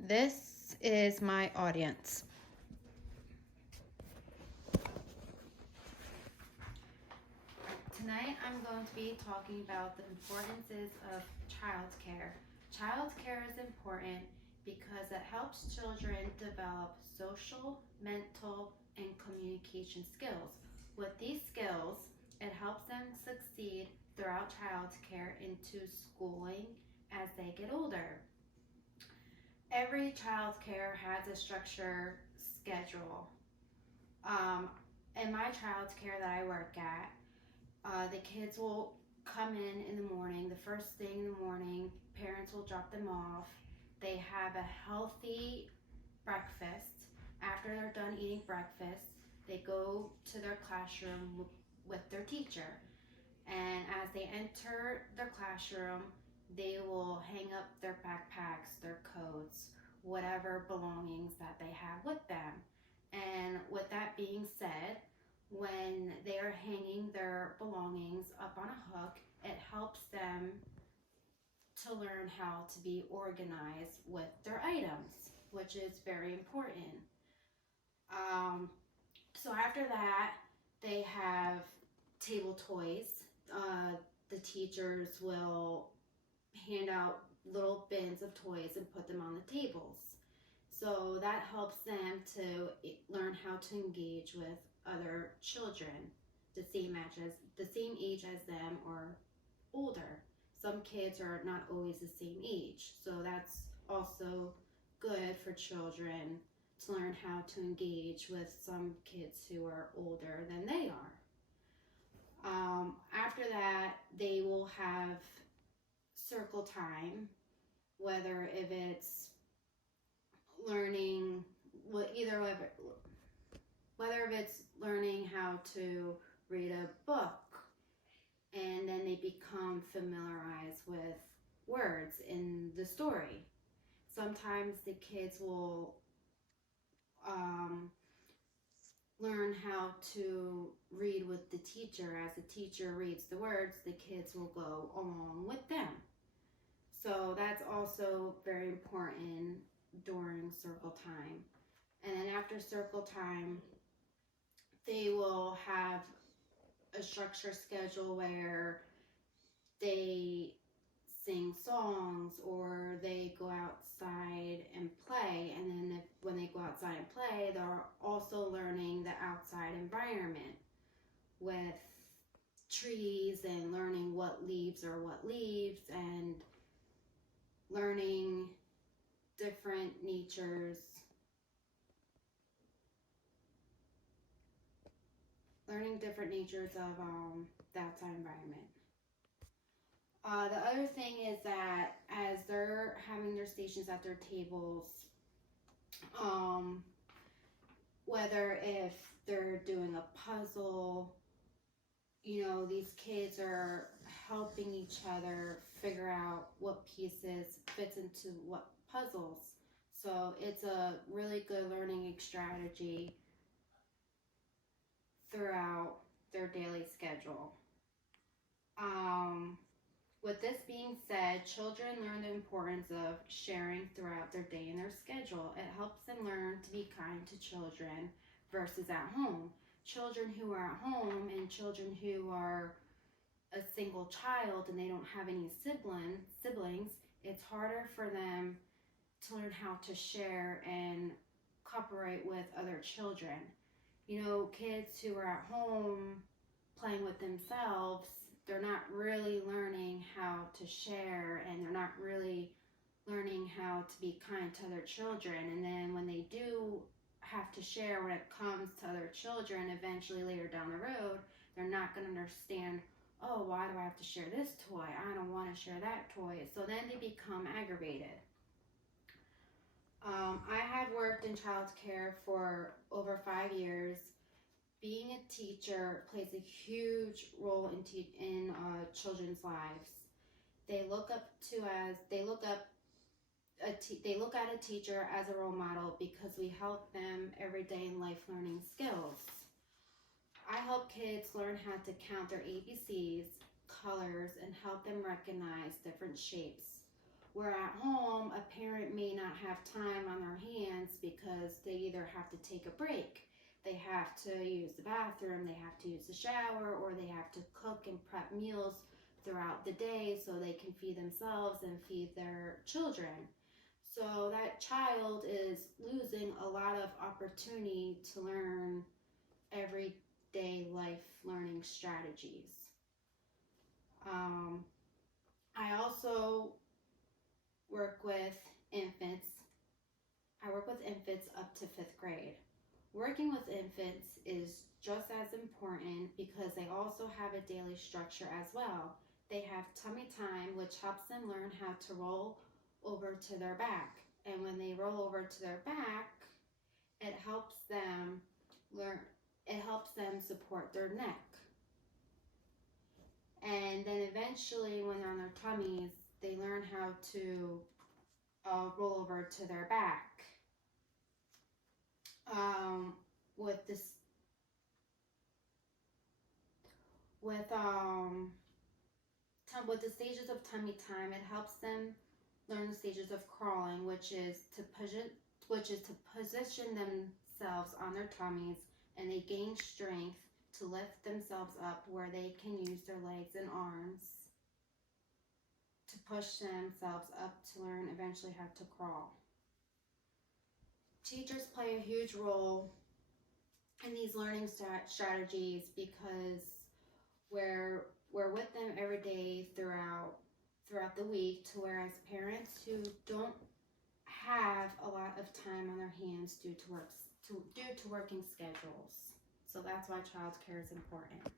This is my audience. Tonight I'm going to be talking about the importances of childcare. Childcare is important because it helps children develop social, mental, and communication skills. With these skills, it helps them succeed throughout childcare into schooling as they get older. Every childcare has a structured schedule. Um, in my childcare that I work at, the kids will come in the morning. The first thing in the morning, parents will drop them off. They have a healthy breakfast. After they're done eating breakfast, they go to their classroom with their teacher. And as they enter their classroom, they will hang up their backpacks, their coats, whatever belongings that they have with them. And with that being said, when they are hanging their belongings up on a hook, it helps them to learn how to be organized with their items, which is very important. Um, so after that, they have table toys. The teachers will hand out little bins of toys and put them on the tables. So that helps them to learn how to engage with other children the same age as them or older. Some kids are not always the same age, so that's also good for children to learn how to engage with some kids who are older than they are. After that, they will have circle time, whether if it's learning either whether if it's learning how to read a book, and then they become familiarized with words in the story. Sometimes the kids will learn how to read with the teacher. As the teacher reads the words, the kids will go along with them. So that's also very important during circle time. And then after circle time, they will have a structured schedule where they sing songs or they go outside and play. And then when they go outside and play, they're also learning the outside environment with trees and learning what leaves are what leaves and learning different natures of the outside environment. The other thing is that as they're having their stations at their tables, whether if they're doing a puzzle, these kids are helping each other figure out what pieces fits into what puzzles. So it's a really good learning strategy throughout their daily schedule. With this being said, children learn the importance of sharing throughout their day and their schedule. It helps them learn to be kind to children versus at home. Children who are at home and children who are a single child and they don't have any siblings, it's harder for them to learn how to share and cooperate with other children. Kids who are at home playing with themselves, they're not really learning how to share and they're not really learning how to be kind to other children. And then when they do have to share when it comes to other children, eventually later down the road, they're not going to understand, oh, why do I have to share this toy? I don't want to share that toy. So then they become aggravated. I have worked in childcare for over 5 years. Being a teacher plays a huge role in children's lives. They look at a teacher as a role model because we help them every day in life learning skills. I help kids learn how to count their ABCs, colors, and help them recognize different shapes. Where at home, a parent may not have time on their hands because they either have to take a break, they have to use the bathroom, they have to use the shower, or they have to cook and prep meals throughout the day so they can feed themselves and feed their children. So that child is losing a lot of opportunity to learn everyday life learning strategies. I also work with infants. I work with infants up to 5th grade. Working with infants is just as important because they also have a daily structure as well. They have tummy time, which helps them learn how to roll over to their back. And when they roll over to their back, it helps them support their neck. And then eventually, when they're on their tummies, they learn how to roll over to their back. With this, with the stages of tummy time, it helps them learn the stages of crawling, which is to position themselves on their tummies, and they gain strength to lift themselves up where they can use their legs and arms to push themselves up to learn eventually how to crawl. Teachers play a huge role in these learning strategies because we're with them every day throughout the week, to whereas parents who don't have a lot of time on their hands due to working schedules. So that's why childcare is important.